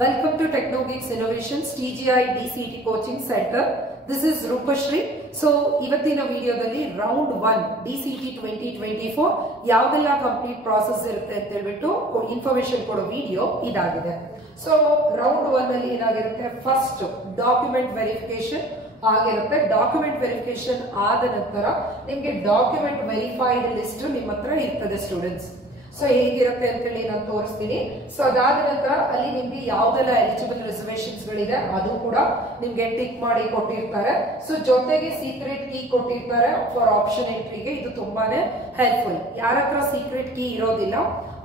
Welcome to TechnoGeeks Innovations TGI DCT Coaching Center. This is Rupashri. So, ಇವತ್ತಿನ ವಿಡಿಯೋದಲ್ಲಿ round 1 DCT 2024 ಯಾವೆಲ್ಲ complete process ಇರುತ್ತೆ ಅಂತ ಹೇಳ್ಬಿಟ್ಟು ಇನ್ಫಾರ್ಮೇಶನ್ ಕೊಡೋ ವಿಡಿಯೋ ಇದಾಗಿದೆ. ಸೊ ರೌಂಡ್ 1 ಅಲ್ಲಿ ಏನಾಗಿರುತ್ತೆ, ಫಸ್ಟ್ ಡಾಕ್ಯುಮೆಂಟ್ ವೆರಿಫಿಕೇಶನ್ ಆಗಿರುತ್ತೆ. ಡಾಕ್ಯುಮೆಂಟ್ ವೆರಿಫಿಕೇಶನ್ ಆದ ನಂತರ ನಿಮಗೆ ಡಾಕ್ಯುಮೆಂಟ್ ವೆರಿಫೈಡ್ ಲಿಸ್ಟ್ ನಿಮ್ಮ ಹತ್ರ ಇರ್ತದೆ ಸ್ಟೂಡೆಂಟ್ಸ್. ಸೊ ಹೇಗಿರುತ್ತೆ ಅಂತ ಹೇಳಿ ನಾನು ತೋರಿಸ್ತೀನಿ. ಸೊ ಅದಾದ ನಂತರ ಅಲ್ಲಿ ನಿಮ್ಗೆ ಯಾವ್ದೆಲ್ಲ ಎಲಿಜಿಬಲ್ ರಿಸರ್ವೇಶನ್ಸ್ ಗಳಿದೆ ಅದು ಕೂಡ ನಿಮ್ಗೆ ಟಿಕ್ ಮಾಡಿ ಕೊಟ್ಟಿರ್ತಾರೆ. ಸೊ ಜೊತೆಗೆ ಸೀಕ್ರೆಟ್ ಕೀ ಕೊಟ್ಟಿರ್ತಾರೆ ಫಾರ್ ಆಪ್ಷನ್ ಎಂಟ್ರಿಗೆ. ಇದು ತುಂಬಾನೇ ಹೆಲ್ಪ್ಫುಲ್. ಯಾರ ಹತ್ರ ಸೀಕ್ರೆಟ್ ಕೀ ಇರೋದಿಲ್ಲ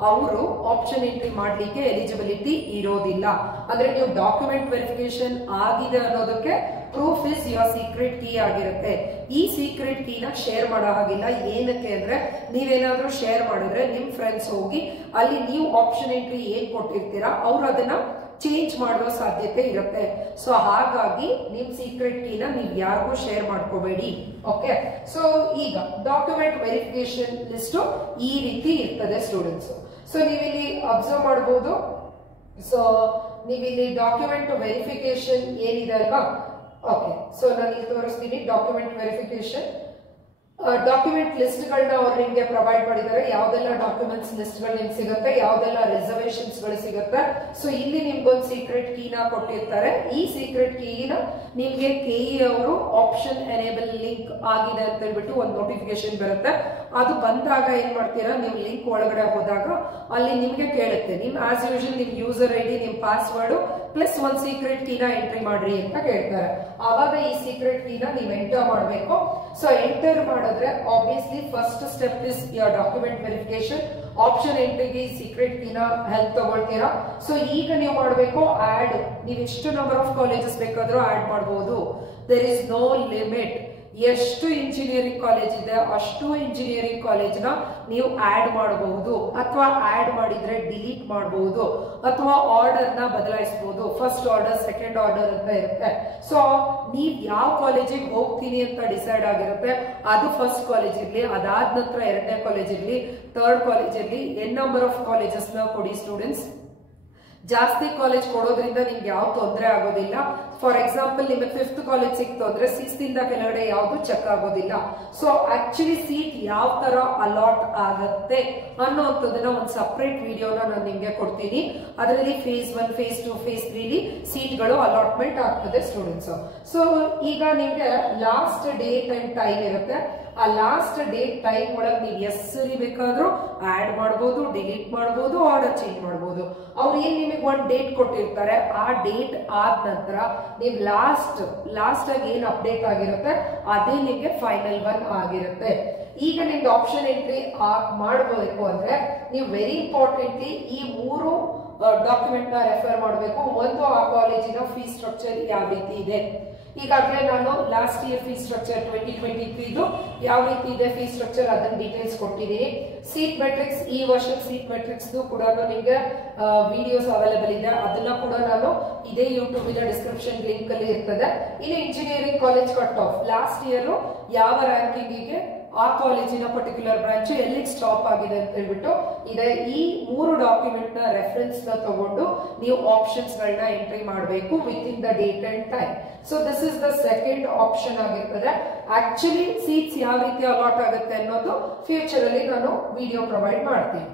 ಅವರು ಆಪ್ಷನ್ ಎಂಟ್ರಿ ಮಾಡ್ಲಿಕ್ಕೆ ಎಲಿಜಿಬಿಲಿಟಿ ಇರೋದಿಲ್ಲ. ಅಂದ್ರೆ ನೀವು ಡಾಕ್ಯುಮೆಂಟ್ ವೆರಿಫಿಕೇಶನ್ ಆಗಿದೆ ಅನ್ನೋದಕ್ಕೆ proof is your secret key ಆಗಿರುತ್ತೆ. ಈ ಸೀಕ್ರೆಟ್ ಕೀನ ಶೇರ್ ಮಾಡೋ ಹಾಗಿಲ್ಲ. ಏನಕ್ಕೆ ಅಂದ್ರೆ ನೀವೇನಾದ್ರೂ ಶೇರ್ ಮಾಡಿದ್ರೆ ನಿಮ್ ಫ್ರೆಂಡ್ಸ್ ಹೋಗಿ ಅಲ್ಲಿ ನೀವು ಆಪ್ಷನ್ ಎಂಟ್ರಿ ಏನ್ ಕೊಟ್ಟಿರ್ತೀರಾ ಅವ್ರು ಅದನ್ನ ಚೇಂಜ್ ಮಾಡುವ ಸಾಧ್ಯತೆ ಇರುತ್ತೆ. ಸೊ ಹಾಗಾಗಿ ನಿಮ್ ಸೀಕ್ರೆಟ್ ಕೀನ ನೀವು ಯಾರಿಗೂ ಶೇರ್ ಮಾಡ್ಕೋಬೇಡಿ. ಓಕೆ, ಸೊ ಈಗ ಡಾಕ್ಯುಮೆಂಟ್ ವೆರಿಫಿಕೇಶನ್ ಲಿಸ್ಟ್ ಈ ರೀತಿ ಇರ್ತದೆ ಸ್ಟೂಡೆಂಟ್ಸ್. ಸೊ ನೀವಿಲ್ಲಿ ಅಬ್ಸರ್ವ್ ಮಾಡಬಹುದು. ಸೊ ನೀವಿಲ್ಲಿ ಡಾಕ್ಯುಮೆಂಟ್ ವೆರಿಫಿಕೇಶನ್ ಏನಿದೆ ಅಲ್ವಾ, ಓಕೆ, ಸೊ ನಾನು ಇಲ್ಲಿ ತೋರಿಸ್ತೀನಿ. ಡಾಕ್ಯುಮೆಂಟ್ ವೆರಿಫಿಕೇಶನ್ ಡಾಕ್ಯುಮೆಂಟ್ ಲಿಸ್ಟ್ ಗಳನ್ನ ಅವ್ರು ನಿಮ್ಗೆ ಪ್ರೊವೈಡ್ ಮಾಡಿದ್ದಾರೆ. ಯಾವ್ದೆಲ್ಲ ಡಾಕ್ಯುಮೆಂಟ್ಸ್ ಲಿಸ್ಟ್ ಗಳು ನಿಮ್ಗೆ ಸಿಗುತ್ತೆ, ಯಾವ್ದೆಲ್ಲ ರಿಸರ್ವೇಶನ್ಸ್ ಗಳು ಸಿಗುತ್ತೆ. ಸೊ ಇಲ್ಲಿ ನಿಮ್ಗೊಂದು ಸೀಕ್ರೆಟ್ ಕೀನ ಕೊಟ್ಟಿರ್ತಾರೆ. ಈ ಸೀಕ್ರೆಟ್ ಕೀನ ನಿಮ್ಗೆ ಕೆಇ ಅವರು ಆಪ್ಷನ್ ಎನೇಬಲ್ ಲಿಂಕ್ ಆಗಿದೆ ಅಂತ ಹೇಳ್ಬಿಟ್ಟು ಒಂದು ನೋಟಿಫಿಕೇಶನ್ ಬರುತ್ತೆ. ಅದು ಬಂದಾಗ ಏನ್ ಮಾಡ್ತೀರಾ, ನೀವು ಲಿಂಕ್ ಒಳಗಡೆ ಹೋದಾಗ ಅಲ್ಲಿ ನಿಮ್ಗೆ ಕೇಳುತ್ತೆ ನಿಮ್ ಆಸ್ ಯೂಶುವಲ್ ನಿಮ್ ಯೂಸರ್ ಐಡಿ, ನಿಮ್ ಪಾಸ್ವರ್ಡ್ ಪ್ಲಸ್ ಒಂದ್ ಸೀಕ್ರೆಟ್ ಕೀನ ಎಂಟ್ರಿ ಮಾಡ್ರಿ ಅಂತ ಕೇಳ್ತಾರೆ. ಆವಾಗ ಈ ಸೀಕ್ರೆಟ್ ಕೀನ ನೀವು ಎಂಟರ್ ಮಾಡಬೇಕು. ಸೊ ಎಂಟರ್ ಮಾಡಿದ್ರೆ obviously first step is your document verification. Option ಎಂಟ್ರಿಗೆ ಸೀಕ್ರೆಟ್ ಕೀನ ಹೆಲ್ಪ್ ತಗೊಳ್ತೀರಾ. ಸೊ ಈಗ ನೀವು ಮಾಡಬೇಕು ಆಡ್. ನೀವು ಎಷ್ಟು ನಂಬರ್ ಆಫ್ ಕಾಲೇಜಸ್ ಬೇಕಾದ್ರೂ ಆಡ್ ಮಾಡಬಹುದು. There is no limit. ಎಷ್ಟು ಇಂಜಿನಿಯರಿಂಗ್ ಕಾಲೇಜ್ ಇದೆ ಅಷ್ಟು ಇಂಜಿನಿಯರಿಂಗ್ ಕಾಲೇಜ್ನ ನೀವು ಆಡ್ ಮಾಡಬಹುದು, ಅಥವಾ ಆಡ್ ಮಾಡಿದ್ರೆ ಡಿಲೀಟ್ ಮಾಡಬಹುದು, ಅಥವಾ ಆರ್ಡರ್ ನ ಬದಲಾಯಿಸಬಹುದು. ಫಸ್ಟ್ ಆರ್ಡರ್, ಸೆಕೆಂಡ್ ಆರ್ಡರ್ ಅಂತ ಇರುತ್ತೆ. ಸೊ ನೀವ್ ಯಾವ ಕಾಲೇಜಿಗೆ ಹೋಗ್ತೀನಿ ಅಂತ ಡಿಸೈಡ್ ಆಗಿರುತ್ತೆ. ಅದು ಫಸ್ಟ್ ಕಾಲೇಜ್ ಇರ್ಲಿ, ಅದಾದ ನಂತರ ಎರಡನೇ ಕಾಲೇಜ್ ಇರ್ಲಿ, ಥರ್ಡ್ ಕಾಲೇಜ್ ಇರ್ಲಿ, ಎನ್ ನಂಬರ್ ಆಫ್ ಕಾಲೇಜಸ್ ನ ಕೊಡಿ ಸ್ಟೂಡೆಂಟ್ಸ್. ಜಾಸ್ತಿ ಕಾಲೇಜ್ ಕೊಡೋದ್ರಿಂದ ನಿಮ್ಗೆ ಯಾವ ತೊಂದರೆ ಆಗೋದಿಲ್ಲ. ಫಾರ್ ಎಕ್ಸಾಂಪಲ್ ನಿಮಗೆ 5th ಕಾಲೇಜ್ ಸಿಕ್ತು ಅಂದ್ರೆ 6th ಇಂದ ಕೆಳಗಡೆ ಯಾವ್ದು ಚೆಕ್ ಆಗೋದಿಲ್ಲ. ಸೊ ಆಕ್ಚುಲಿ ಸೀಟ್ ಯಾವ ತರ ಅಲಾಟ್ ಆಗತ್ತೆ ಅನ್ನೋಂಥದನ್ನ ಒಂದು ಸಪರೇಟ್ ವಿಡಿಯೋನ ನಾನು ನಿಮ್ಗೆ ಕೊಡ್ತೀನಿ. ಅದರಲ್ಲಿ ಫೇಸ್ 1, ಫೇಸ್ 2, ಫೇಸ್ 3 ಸೀಟ್ಗಳು ಅಲಾಟ್ಮೆಂಟ್ ಆಗ್ತದೆ ಸ್ಟೂಡೆಂಟ್ಸ್. ಸೊ ಈಗ ನಿಮ್ಗೆ ಲಾಸ್ಟ್ ಡೇಟ್ ಅಂಡ್ ಟೈಮ್ ಇರುತ್ತೆ. ಆ ಲಾಸ್ಟ್ ಡೇಟ್ ಟೈಮ್ ಒಳಗೆ ನೀವು ಎಸ್ಸರಿ ಬೇಕಾದ್ರೂ ಆಡ್ ಮಾಡಬಹುದು, ಡಿಲೀಟ್ ಮಾಡಬಹುದು, ಆರ್ಡರ್ ಚೇಂಜ್ ಮಾಡಬಹುದು. ಅವ್ರು ಏನ್ ನಿಮಗೆ ಒಂದು ಡೇಟ್ ಕೊಟ್ಟಿರ್ತಾರೆ, ಆ ಡೇಟ್ ಆದ ನಂತರ ನೀವು ಲಾಸ್ಟ್ ಆಗಿ ಏನ್ ಅಪ್ಡೇಟ್ ಆಗಿರುತ್ತೆ ಅದೇ ನಿಮ್ಗೆ ಫೈನಲ್ 1 ಆಗಿರುತ್ತೆ. ಈಗ ನಿಮ್ದು ಆಪ್ಷನ್ ಎಂಟ್ರಿ ಮಾಡಬೇಕು ಅಂದ್ರೆ ನೀವು ವೆರಿ ಇಂಪಾರ್ಟೆಂಟ್ಲಿ ಈ 3 ಡಾಕ್ಯುಮೆಂಟ್ ನ ರೆಫರ್ ಮಾಡಬೇಕು. ಒಂದು ಆ ಕಾಲೇಜಿನ ಫೀಸ್ ಸ್ಟ್ರಕ್ಚರ್ ಯಾವ ರೀತಿ ಇದೆ. ಈಗಾಗಲೇ ನಾನು ಲಾಸ್ಟ್ ಇಯರ್ ಫೀಸ್ ಸ್ಟ್ರಕ್ಚರ್ 2023 ಯಾವ ರೀತಿ ಇದೆ ಫೀಸ್ ಸ್ಟ್ರಕ್ಚರ್ ಅದನ್ನ ಡೀಟೇಲ್ಸ್ ಕೊಟ್ಟಿದ್ದೀನಿ. ಸೀಟ್ ಮೆಟ್ರಿಕ್ಸ್, ಈ ವರ್ಷದ ಸೀಟ್ ಮೆಟ್ರಿಕ್ಸ್ ಕೂಡ ನಿಮ್ಗೆ ವಿಡಿಯೋಸ್ ಅವೈಲೇಬಲ್ ಇದೆ. ಅದನ್ನ ಕೂಡ ನಾನು ಇದೇ ಯೂಟ್ಯೂಬ್ ಡಿಸ್ಕ್ರಿಪ್ಷನ್ ಲಿಂಕ್ ಅಲ್ಲಿ ಇರ್ತದೆ. ಇಲ್ಲಿ engineering college cut off last year ಯಾವ ರ್ಯಾಂಕಿಂಗಿಗೆ ಆ ಕಾಲೇಜಿನ ಪರ್ಟಿಕ್ಯುಲರ್ ಬ್ರಾಂಚ್ ಎಲ್ಲಿಗೆ ಸ್ಟಾಪ್ ಆಗಿದೆ ಅಂತ ಹೇಳ್ಬಿಟ್ಟು ಇದೆ. ಈ 3 ಡಾಕ್ಯುಮೆಂಟ್ ನ ರೆಫರೆನ್ಸ್ ನ ತಗೊಂಡು ನೀವು ಆಪ್ಷನ್ಸ್ ಗಳನ್ನ ಎಂಟ್ರಿ ಮಾಡಬೇಕು with in the date and time. So this is the second option ಆಗಿರ್ತದೆ. ಆಕ್ಚುಲಿ ಸೀಟ್ಸ್ ಯಾವ ರೀತಿ ಅಲಾಟ್ ಆಗುತ್ತೆ ಅನ್ನೋದು ಫ್ಯೂಚರ್ ಅಲ್ಲಿ ನಾನು ವಿಡಿಯೋ ಪ್ರೊವೈಡ್ ಮಾಡ್ತೀನಿ.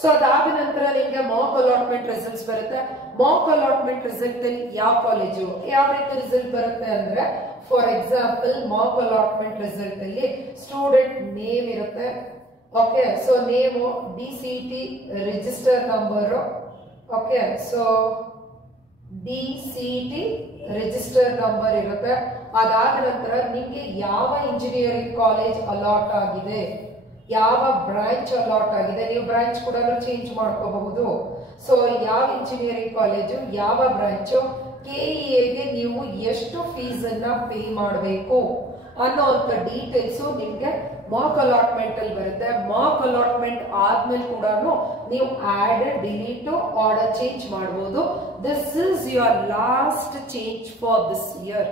ಸೊ ಅದಾದ ನಂತರ ನಿಮ್ಗೆ ಮಾಕ್ ಅಲಾಟ್ಮೆಂಟ್ ರಿಸಲ್ಟ್ಸ್ ಬರುತ್ತೆ. ಮಾಕ್ ಅಲಾಟ್ಮೆಂಟ್ ರಿಸಲ್ಟ್ ಅಲ್ಲಿ ಯಾವ ಕಾಲೇಜು ಯಾವ ರೀತಿ ರಿಸಲ್ಟ್ ಬರುತ್ತೆ ಅಂದ್ರೆ, for example Mach allotment result ಅಲ್ಲಿ ಸ್ಟೂಡೆಂಟ್ ನೇಮ್ ಇರುತ್ತೆ. Okay, so name, DCT register number. Okay, so DCT register number ಇರುತ್ತೆ. ಅದಾದ ನಂತರ ನಿಮ್ಗೆ ಯಾವ ಇಂಜಿನಿಯರಿಂಗ್ ಕಾಲೇಜ್ ಅಲಾಟ್ ಆಗಿದೆ, ಯಾವ ಬ್ರಾಂಚ್ ಅಲಾಟ್ ಆಗಿದೆ. ನೀವು ಬ್ರಾಂಚ್ ಕೂಡ ಚೇಂಜ್ ಮಾಡ್ಕೋಬಹುದು. ಸೊ ಯಾವ ಇಂಜಿನಿಯರಿಂಗ್ ಕಾಲೇಜು, ಯಾವ ಬ್ರಾಂಚು, ಕೆಇಎಗೆ ನೀವು ಎಷ್ಟು ಫೀಸ್ ಅನ್ನ ಪೇ ಮಾಡಬೇಕು ಅನ್ನೋಂಥ ಡೀಟೇಲ್ಸ್ ನಿಮ್ಗೆ ಮಾಕ್ ಅಲಾಟ್ಮೆಂಟ್ ಅಲ್ಲಿ ಬರುತ್ತೆ. ಮಾಕ್ ಅಲಾಟ್ಮೆಂಟ್ ಆದ್ಮೇಲೆ ಕೂಡ ನೀವು ಆಡ್, ಡಿಲೀಟ್, ಆರ್ಡರ್ ಚೇಂಜ್ ಮಾಡಬಹುದು. This is your last change for this year.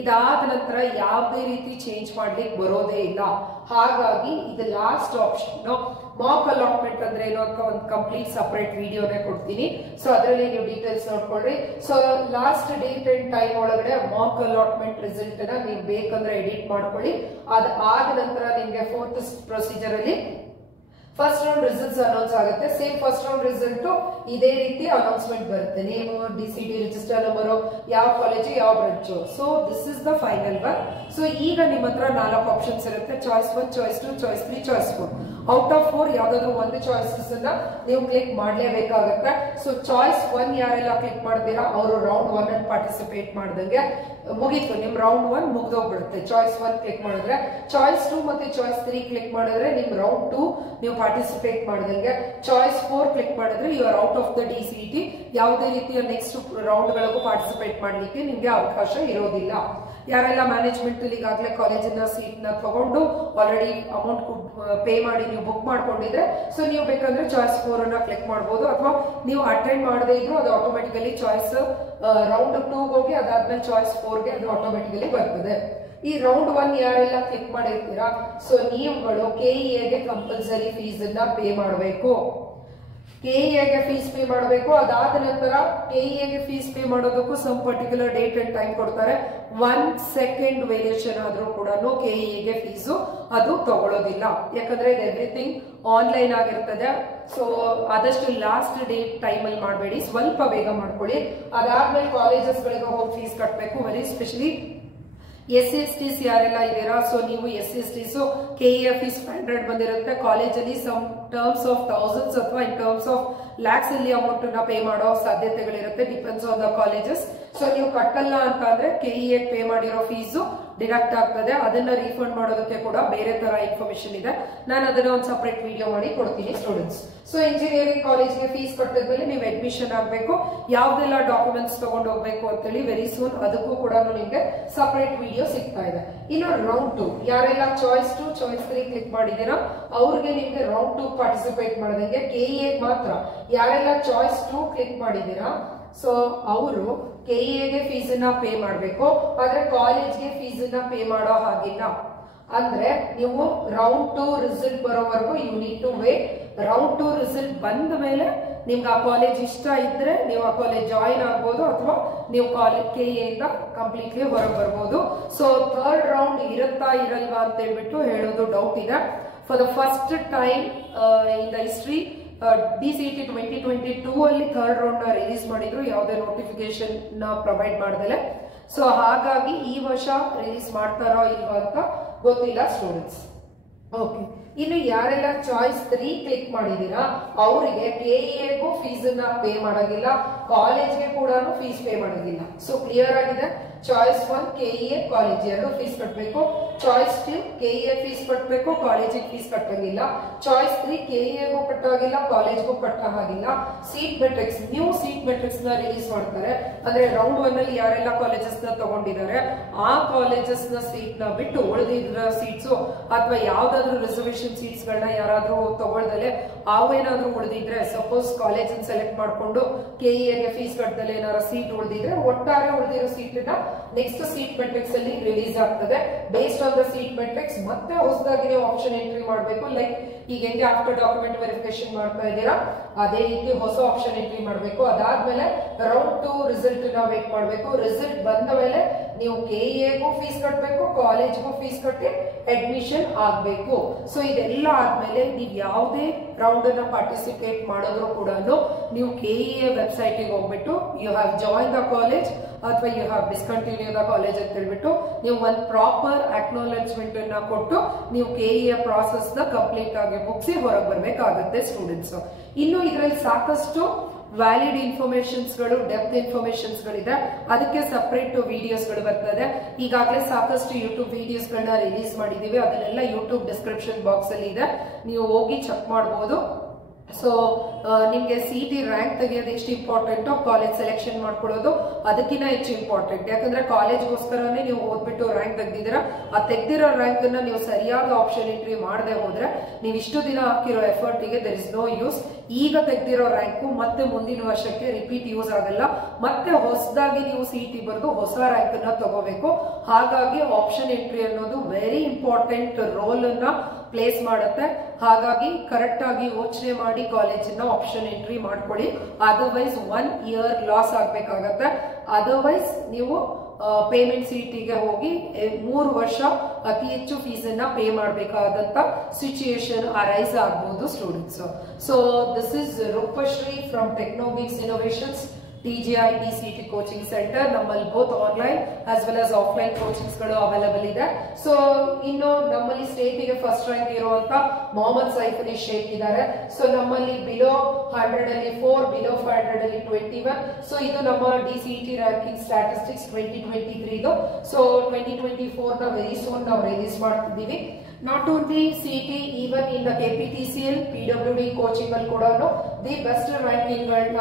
ಇದಾದ ನಂತರ ಯಾವುದೇ ರೀತಿ ಚೇಂಜ್ ಮಾಡ್ಲಿಕ್ಕೆ ಬರೋದೇ ಇಲ್ಲ. ಹಾಗಾಗಿ ಇದು ಲಾಸ್ಟ್ ಆಪ್ಷನ್. ಮಾಕ್ ಅಲಾಟ್ಮೆಂಟ್ ಅಂದ್ರೆ ಏನು ಅಂತ ಒಂದು ಕಂಪ್ಲೀಟ್ ಸಪರೇಟ್ ವಿಡಿಯೋನೇ ಕೊಡ್ತೀನಿ. ಸೊ ಅದರಲ್ಲಿ ನೀವು ಡೀಟೇಲ್ಸ್ ನೋಡ್ಕೊಳ್ರಿ. So last date and time ಒಳಗಡೆ ಮಾಕ್ ಅಲಾಟ್ಮೆಂಟ್ ರಿಸಲ್ಟ್ ನ ನೀವು ಬೇಕಂದ್ರೆ ಎಡಿಟ್ ಮಾಡ್ಕೊಳ್ಳಿ. ಅದಾದ ನಂತರ ನಿಮ್ಗೆ ಫೋರ್ತ್ ಪ್ರೊಸೀಜರ್ ಅಲ್ಲಿ ಫಸ್ಟ್ ರೌಂಡ್ ರಿಸಲ್ಟ್ಸ್ ಅನೌನ್ಸ್ ಆಗುತ್ತೆ. ಸೇಮ್ ಫಸ್ಟ್ ರೌಂಡ್ ರಿಸಲ್ಟ್ ಇದೇ ರೀತಿ ಅನೌನ್ಸ್ಮೆಂಟ್ ಬರುತ್ತೆ. ನೇಮು, DCT, ರಿಜಿಸ್ಟರ್ ನಂಬರು, ಯಾವ ಕಾಲೇಜು, ಯಾವ branch. So this is the final one. So ಈಗ ನಿಮ್ಮ ಹತ್ರ 4 ಆಪ್ಷನ್ಸ್ ಇರುತ್ತೆ. Choice 1, choice 2, choice 3, choice 4. Out of 4 ಯಾವ್ದಾದ್ರು ಒಂದು ಚಾಯ್ಸಸ್ ಅನ್ನ ನೀವು ಕ್ಲಿಕ್ ಮಾಡ್ಲೇಬೇಕಾಗತ್ತೆ. ಸೊ ಚಾಯ್ಸ್ 1 ಯಾರೆಲ್ಲ ಕ್ಲಿಕ್ ಮಾಡ್ತೀರಾ ಅವರು ರೌಂಡ್ 1 ಅಲ್ಲಿ ಪಾರ್ಟಿಸಿಪೇಟ್ ಮಾಡ್ದಂಗೆ ಮುಗೀತು. ನಿಮ್ ರೌಂಡ್ 1 ಮುಗ್ದೋಗ್ಬಿಡುತ್ತೆ. ಚಾಯ್ಸ್ 1 ಕ್ಲಿಕ್ ಮಾಡಿದ್ರೆ. ಚಾಯ್ಸ್ 2 ಮತ್ತೆ ಚಾಯ್ಸ್ 3 ಕ್ಲಿಕ್ ಮಾಡಿದ್ರೆ ನಿಮ್ ರೌಂಡ್ 2 ನೀವು ಪಾರ್ಟಿಸಿಪೇಟ್ ಮಾಡ್ದಂಗೆ. ಚಾಯ್ಸ್ 4 ಕ್ಲಿಕ್ ಮಾಡಿದ್ರೆ you are out of the DCT. ಯಾವುದೇ ರೀತಿಯ ನೆಕ್ಸ್ಟ್ ರೌಂಡ್ ಗಳಿಗೂ ಪಾರ್ಟಿಸಿಪೇಟ್ ಮಾಡ್ಲಿಕ್ಕೆ ನಿಮ್ಗೆ ಅವಕಾಶ ಇರೋದಿಲ್ಲ. ಯಾರೆಲ್ಲ ಮ್ಯಾನೇಜ್ಮೆಂಟ್ ಅಲ್ಲಿ ಈಗಾಗಲೇ ಕಾಲೇಜಿನ ಸೀಟ್ ನ ತಗೊಂಡು ಆಲ್ರೆಡಿ ಅಮೌಂಟ್ ಪೇ ಮಾಡಿ ನೀವು ಬುಕ್ ಮಾಡ್ಕೊಂಡಿದ್ರೆ ಸೊ ನೀವು ಬೇಕಂದ್ರೆ ಚಾಯ್ಸ್ 4 ಅನ್ನ ಕ್ಲಿಕ್ ಮಾಡಬಹುದು. ಅಥವಾ ನೀವು ಅಟೆಂಡ್ ಮಾಡದೇ ಇದ್ರು ಅದು ಆಟೋಮೆಟಿಕಲಿ ಚಾಯ್ಸ್ ರೌಂಡ್ 2 ಹೋಗಿ ಅದಾದ್ಮೇಲೆ ಚಾಯ್ಸ್ 4 ಗೆ ಅದು ಆಟೋಮೆಟಿಕಲಿ ಬರ್ತದೆ. ಈ ರೌಂಡ್ 1 ಯಾರೆಲ್ಲ ಕ್ಲಿಕ್ ಮಾಡಿರ್ತೀರಾ ಸೊ ನೀವುಗಳು KEA ಗೆ ಕಂಪಲ್ಸರಿ ಫೀಸ್ ಅನ್ನ ಪೇ ಮಾಡಬೇಕು. KEA ಗೆ ಫೀಸ್ ಪೇ ಮಾಡಬೇಕು. ಅದಾದ ನಂತರ KEA ಗೆ ಫೀಸ್ ಪೇ ಮಾಡೋದಕ್ಕೂ some particular date and time ಕೊಡ್ತಾರೆ. 1 ಸೆಕೆಂಡ್ ವೇರಿಯೇಷನ್ ಆದ್ರೂ ಕೂಡ KEA ಗೆ ಫೀಸು ಅದು ತಗೊಳ್ಳೋದಿಲ್ಲ. ಯಾಕಂದ್ರೆ ಇದು ಎವ್ರಿಥಿಂಗ್ ಆನ್ಲೈನ್ ಆಗಿರ್ತದೆ. ಸೊ ಆದಷ್ಟು ಲಾಸ್ಟ್ ಡೇಟ್ ಟೈಮ್ ಅಲ್ಲಿ ಮಾಡಬೇಡಿ, ಸ್ವಲ್ಪ ಬೇಗ ಮಾಡ್ಕೊಳ್ಳಿ. ಅದಾದ್ಮೇಲೆ ಕಾಲೇಜಸ್ ಗಳಿಗೆ ಹೋಗಿ ಫೀಸ್ ಕಟ್ಟಬೇಕು. ವೆರಿ ಸ್ಪೆಷಲಿ SC/STs ಯಾರೆಲ್ಲ ಇದ್ದೀರಾ ಸೊ ನೀವು SC/STs KEA ಫೀಸ್ 500 ಬಂದಿರುತ್ತೆ. ಕಾಲೇಜಲ್ಲಿ ಸಮ್ ಟರ್ಮ್ಸ್ ಆಫ್ ಥೌಸಂಡ್ಸ್ ಅಥವಾ ಇನ್ ಟರ್ಮ್ಸ್ ಆಫ್ ಲ್ಯಾಕ್ಸ್ ಅಲ್ಲಿ ಅಮೌಂಟ್ ನ ಪೇ ಮಾಡೋ ಸಾಧ್ಯತೆಗಳಿರುತ್ತೆ. Depends on the colleges. So ನೀವು ಕಟ್ಟಲ್ಲ ಅಂತ ಅಂದ್ರೆ KEA ಪೇ ಮಾಡಿರೋ ಫೀಸು ಡಿಡಕ್ಟ್ ಆಗ್ತದೆ. ಅದನ್ನ ರೀಫಂಡ್ ಮಾಡೋದಕ್ಕೆ ಕೂಡ ಬೇರೆ ತರ ಇನ್ಫಾರ್ಮೇಶನ್ ಇದೆ. ನಾನು ಅದನ್ನ ಒಂದು ಸಪರೇಟ್ ವಿಡಿಯೋ ಮಾಡಿ ಕೊಡ್ತೀನಿ ಸ್ಟೂಡೆಂಟ್ಸ್. ಸೊ ಇಂಜಿನಿಯರಿಂಗ್ ಕಾಲೇಜ್ಗೆ ಫೀಸ್ ಕಟ್ಟಿದ್ಮೇಲೆ ನೀವು ಅಡ್ಮಿಷನ್ ಆಗಬೇಕು. ಯಾವ್ದೆಲ್ಲ ಡಾಕ್ಯುಮೆಂಟ್ಸ್ ತಗೊಂಡು ಹೋಗ್ಬೇಕು ಅಂತೇಳಿ ವೆರಿ ಸೂನ್ ಅದಕ್ಕೂ ಕೂಡ ನಿಮ್ಗೆ ಸಪರೇಟ್ ವಿಡಿಯೋ ಸಿಗ್ತಾ ಇದೆ. ಇನ್ನು ರೌಂಡ್ 2 ಯಾರೆಲ್ಲ ಚಾಯ್ಸ್ 2, ಚಾಯ್ಸ್ 3 ಕ್ಲಿಕ್ ಮಾಡಿದೀರಾ ಅವ್ರಿಗೆ ನಿಮ್ಗೆ ರೌಂಡ್ 2 ಪಾರ್ಟಿಸಿಪೇಟ್ ಮಾಡೋದಂಗೆ. KEA ಮಾತ್ರ ಯಾರೆಲ್ಲ ಚಾಯ್ಸ್ 2 ಕ್ಲಿಕ್ ಮಾಡಿದೀರಾ ಸೊ ಅವರು KEA ಗೆ ಫೀಸ್ ಅನ್ನ ಪೇ ಮಾಡಬೇಕು. ಆದ್ರೆ ಕಾಲೇಜ್ಗೆ ಫೀಸ್ ಅನ್ನ ಪೇ ಮಾಡೋ ಹಾಗಿಲ್ಲ. ಅಂದ್ರೆ ನೀವು ರೌಂಡ್ 2 ರಿಸಲ್ಟ್ ಬರೋವರೆಗೂ you need to wait. Round 2 result ಬಂದ ಮೇಲೆ ನಿಮ್ಗೆ ಆ ಕಾಲೇಜ್ ಇಷ್ಟ ಇದ್ರೆ ನೀವು ಆ ಕಾಲೇಜ್ ಜಾಯಿನ್ ಆಗ್ಬೋದು ಅಥವಾ ನೀವು KEA ಇಂದ ಕಂಪ್ಲೀಟ್ಲಿ ಹೊರಗೆ ಬರ್ಬೋದು. ಸೊ ಥರ್ಡ್ ರೌಂಡ್ ಇರುತ್ತಾ ಇರಲ್ವಾ ಅಂತ ಹೇಳ್ಬಿಟ್ಟು ಹೇಳೋದು ಡೌಟ್ ಇದೆ. For the first time in the history DCT 2022 ಅಲ್ಲಿ ಥರ್ಡ್ ರೌಂಡ್ ನ ರಿಲೀಸ್ ಮಾಡಿದ್ರು, ಯಾವುದೇ ನೋಟಿಫಿಕೇಶನ್ ನ ಪ್ರೊವೈಡ್ ಮಾಡದಲೆ. ಸೊ ಹಾಗಾಗಿ ಈ ವರ್ಷ ರಿಲೀಸ್ ಮಾಡ್ತಾರೋ ಇಲ್ವಾ ಅಂತ ಗೊತ್ತಿಲ್ಲ ಸ್ಟೂಡೆಂಟ್ಸ್. ಓಕೆ, ಇನ್ನು ಯಾರೆಲ್ಲ ಚಾಯ್ಸ್ 3 ಕ್ಲಿಕ್ ಮಾಡಿದೀರಾ ಅವರಿಗೆ KEAಗೂ ಫೀಸ್ ಅನ್ನ ಪೇ ಮಾಡೋದಿಲ್ಲ, ಕಾಲೇಜ್ಗೆ ಕೂಡ ಫೀಸ್ ಪೇ ಮಾಡೋದಿಲ್ಲ. ಸೊ ಕ್ಲಿಯರ್ ಆಗಿದೆ. ಚಾಯ್ಸ್ 1 KEA ಕಾಲೇಜ್ ಎರಡು ಫೀಸ್ ಕಟ್ಟಬೇಕು. ಚಾಯ್ಸ್ 2 KEA ಫೀಸ್ ಕಟ್ಟಬೇಕು, ಕಾಲೇಜಿಗೆ ಫೀಸ್ ಕಟ್ಟಂಗಿಲ್ಲ. ಚಾಯ್ಸ್ 3 KEAಗೂ ಕಟ್ಟಾಗಿಲ್ಲ, ಕಾಲೇಜ್ಗೂ ಕಟ್ಟ ಹಾಗಿಲ್ಲ. Seat matrix, new seat matrix ನ ರಿಲೀಸ್ ಮಾಡ್ತಾರೆ. ಅಂದ್ರೆ ರೌಂಡ್ 1 ಅಲ್ಲಿ ಯಾರೆಲ್ಲ ಕಾಲೇಜಸ್ ನ ತಗೊಂಡಿದ್ದಾರೆ ಆ ಕಾಲೇಜಸ್ ನ ಸೀಟ್ ನ ಬಿಟ್ಟು ಉಳಿದಿದ್ರ ಸೀಟ್ಸ್ ಅಥವಾ ಯಾವ್ದಾದ್ರು ರಿಸರ್ವೇಶನ್ ಸೀಟ್ಸ್ ಗಳನ್ನ ಯಾರಾದ್ರೂ ತಗೊಳ್ದಲೆ ಅವೇನಾದ್ರೂ ಉಳಿದಿದ್ರೆ, ಸಪೋಸ್ ಕಾಲೇಜ್ ಸೆಲೆಕ್ಟ್ ಮಾಡ್ಕೊಂಡು KEA ಗೆ ಫೀಸ್ ಕಟ್ಟದಲೆ ಏನಾದ್ರು ಸೀಟ್ ಉಳಿದಿದ್ರೆ ಒಟ್ಟಾರೆ ಉಳಿದಿರೋ ಸೀಟ್ ನ ನೆಕ್ಸ್ಟ್ ಸೀಟ್ ಮೆಟ್ರಿಕ್ಸ್ ಅಲ್ಲಿ ರಿಲೀಸ್ ಆಗ್ತದೆ. Based on the seat matrix ಮತ್ತೆ ಹೊಸದಾಗಿ ನೀವು ಆಪ್ಷನ್ ಎಂಟ್ರಿ ಮಾಡಬೇಕು. ಲೈಕ್ ಈಗ ಹೆಂಗೆ ಆಫ್ಟರ್ ಡಾಕ್ಯುಮೆಂಟ್ ವೆರಿಫಿಕೇಶನ್ ಮಾಡ್ತಾ ಇದ್ದೀರಾ ಅದೇ ರೀತಿ ಹೊಸ ಆಪ್ಷನ್ ಎಂಟ್ರಿ ಮಾಡಬೇಕು. ಅದಾದ್ಮೇಲೆ ರೌಂಡ್ 2 ರಿಸಲ್ಟ್ ನ ವೇಟ್ ಮಾಡಬೇಕು. ರಿಸಲ್ಟ್ ಬಂದ ಮೇಲೆ ನೀವು KEAಗೂ ಫೀಸ್ ಕಟ್ಟಬೇಕು, ಕಾಲೇಜ್ಗೂ ಫೀಸ್ ಕಟ್ಟಿ ಅಡ್ಮಿಷನ್ ಆಗ್ಬೇಕು. ಸೊ ಇದೆಲ್ಲ ಆದ್ಮೇಲೆ ನೀವು ಯಾವುದೇ ರೌಂಡ್ ಅನ್ನ ಪಾರ್ಟಿಸಿಪೇಟ್ ಮಾಡಿದ್ರು ಕೂಡ ನೀವು KEA ವೆಬ್ಸೈಟ್ ಗೆ ಹೋಗ್ಬಿಟ್ಟು you have join the college ಅಥವಾ you have discontinue the college ಅಂತ ಹೇಳ್ಬಿಟ್ಟು ನೀವು ಒಂದು ಪ್ರಾಪರ್ ಅಕ್ನಾಲೆಜ್ಮೆಂಟ್ ಅನ್ನ ಕೊಟ್ಟು ನೀವು KEA ಪ್ರಾಸೆಸ್ ನ ಕಂಪ್ಲೀಟ್ ಆಗಿ ಮುಗಿಸಿ ಹೊರಗೆ ಬರ್ಬೇಕಾಗುತ್ತೆ ಸ್ಟೂಡೆಂಟ್ಸ್. ಇನ್ನು ಇದರಲ್ಲಿ ಸಾಕಷ್ಟು ವ್ಯಾಲಿಡ್ ಇನ್ಫಾರ್ಮೇಶನ್ಸ್ ಗಳು, ಡೆಪ್ತ್ ಇನ್ಫಾರ್ಮೇಶನ್ಸ್ ಗಳಿದೆ. ಅದಕ್ಕೆ ಸಪರೇಟ್ ವಿಡಿಯೋಸ್ ಗಳು ಬರ್ತದೆ. ಈಗಾಗಲೇ ಸಾಕಷ್ಟು ಯೂಟ್ಯೂಬ್ ವಿಡಿಯೋಸ್ ಗಳನ್ನ ರಿಲೀಸ್ ಮಾಡಿದೀವಿ. ಅದನ್ನೆಲ್ಲ ಯೂಟ್ಯೂಬ್ ಡಿಸ್ಕ್ರಿಪ್ಷನ್ ಬಾಕ್ಸ್ ಅಲ್ಲಿ ಇದೆ, ನೀವು ಹೋಗಿ ಚೆಕ್ ಮಾಡಬಹುದು. ಸೊ ನಿಮ್ಗೆ CT ರ್ಯಾಂಕ್ ತೆಗೆಯೋದು ಎಷ್ಟು ಇಂಪಾರ್ಟೆಂಟ್, ಕಾಲೇಜ್ ಸೆಲೆಕ್ಷನ್ ಮಾಡ್ಕೊಳ್ಳೋದು ಅದಕ್ಕಿಂತ ಹೆಚ್ಚು ಇಂಪಾರ್ಟೆಂಟ್. ಯಾಕಂದ್ರೆ ಕಾಲೇಜ್ಗೋಸ್ಕರನೇ ನೀವು ಓದ್ಬಿಟ್ಟು ರ್ಯಾಂಕ್ ತೆಗ್ದಿದ್ದೀರಾ. ಆ ತೆಗ್ದಿರೋ ರ್ಯಾಂಕ್ ಅನ್ನ ನೀವು ಸರಿಯಾದ ಆಪ್ಷನ್ ಎಂಟ್ರಿ ಮಾಡದೆ ಹೋದ್ರೆ ನೀವು ಇಷ್ಟು ದಿನ ಹಾಕಿರೋ ಎಫರ್ಟ್ ಗೆ ದರ್ ಇಸ್ ನೋ ಯೂಸ್. ಈಗ ತೆಗ್ದಿರೋ ರ್ಯಾಂಕು ಮತ್ತೆ ಮುಂದಿನ ವರ್ಷಕ್ಕೆ ರಿಪೀಟ್ ಯೂಸ್ ಆಗಲ್ಲ. ಮತ್ತೆ ಹೊಸದಾಗಿ ನೀವು CT ಬರೆದು ಹೊಸ ರ್ಯಾಂಕ್ ಅನ್ನ ತಗೋಬೇಕು. ಹಾಗಾಗಿ ಆಪ್ಷನ್ ಎಂಟ್ರಿ ಅನ್ನೋದು ವೆರಿ ಇಂಪಾರ್ಟೆಂಟ್ ರೋಲ್ ಅನ್ನ ಪ್ಲೇಸ್ ಮಾಡುತ್ತೆ. ಹಾಗಾಗಿ ಕರೆಕ್ಟ್ ಆಗಿ ಯೋಚನೆ ಮಾಡಿ ಕಾಲೇಜನ್ನ ಆಪ್ಷನ್ ಎಂಟ್ರಿ ಮಾಡ್ಕೊಳ್ಳಿ. ಅದರ್ವೈಸ್ 1 ಇಯರ್ ಲಾಸ್ ಆಗ್ಬೇಕಾಗತ್ತೆ. ಅದರ್ವೈಸ್ ನೀವು ಪೇಮೆಂಟ್ ಸೀಟಿಗೆ ಹೋಗಿ 3 ವರ್ಷ ಅತಿ ಹೆಚ್ಚು ಫೀಸ್ ಅನ್ನ ಪೇ ಮಾಡಬೇಕಾದಂತ ಸಿಚುಯೇಷನ್ ಅರೈಸ್ ಆಗಬಹುದು students. So this is Rupashree from Technogeeks innovations TGI DCT coaching centre. ನಮ್ಮಲ್ಲಿ both online as well as offline coachings ಗಳು ಅವೈಲೇಬಲ್ ಇದೆ. ಸೊ ಇನ್ನು ನಮ್ಮಲ್ಲಿ ಸ್ಟೇಟ್ ಗೆ ಫಸ್ಟ್ ರ್ಯಾಂಕ್ ಇರುವಂತ ಮೊಹಮ್ಮದ್ ಸೈಫ್ ಅಲಿ ಶೇಖ್ ಇದ್ದಾರೆ. ಸೊ ನಮ್ಮಲ್ಲಿ ಬಿಲೋ 100 ಅಲ್ಲಿ 4, ಬಿಲೋ 500 ಅಲ್ಲಿ 21. ಸೊ ಇದು ನಮ್ಮ DCT ರ್ಯಾಂಕಿಂಗ್ ಸ್ಟಾಟಿಸ್ಟಿಕ್ಸ್ 2023 ಇದು. ಸೊ 2024 ನ ವೆರಿ ಸೂನ್ ನಾವು ರಿಲೀಸ್ ಮಾಡ್ತಿದ್ದೀವಿ. Not only CET, even in the KPTCL, PWD coaching ಅಲ್ಲಿ ಕೂಡ ದಿ ಬೆಸ್ಟ್ ರ್ಯಾಂಕಿಂಗ್ ಗಳನ್ನ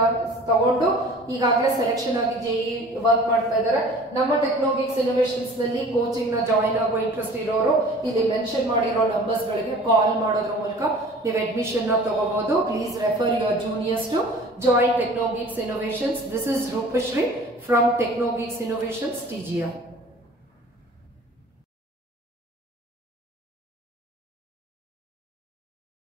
ತಗೊಂಡು ಈಗಾಗಲೇ ಸೆಲೆಕ್ಷನ್ ಆಗಿ JEE ವರ್ಕ್ ಮಾಡ್ತಾ ಇದ್ದಾರೆ. ನಮ್ಮ ಟೆಕ್ನೋಗಿಕ್ಸ್ ಇನ್ನೋವೇಷನ್ಸ್ ನಲ್ಲಿ ಕೋಚಿಂಗ್ ನ ಜಾಯಿನ್ ಆಗೋ ಇಂಟ್ರೆಸ್ಟ್ ಇರೋರು ಇಲ್ಲಿ ಮೆನ್ಷನ್ ಮಾಡಿರೋ ನಂಬರ್ಸ್ ಗಳಿಗೆ ಕಾಲ್ ಮಾಡೋದ್ರ ಮೂಲಕ ನೀವು ಅಡ್ಮಿಷನ್ ನ ತಗೋಬಹುದು. Please refer your juniors to join Technogeeks innovations. This is Rupashree from Technogeeks innovations TGI.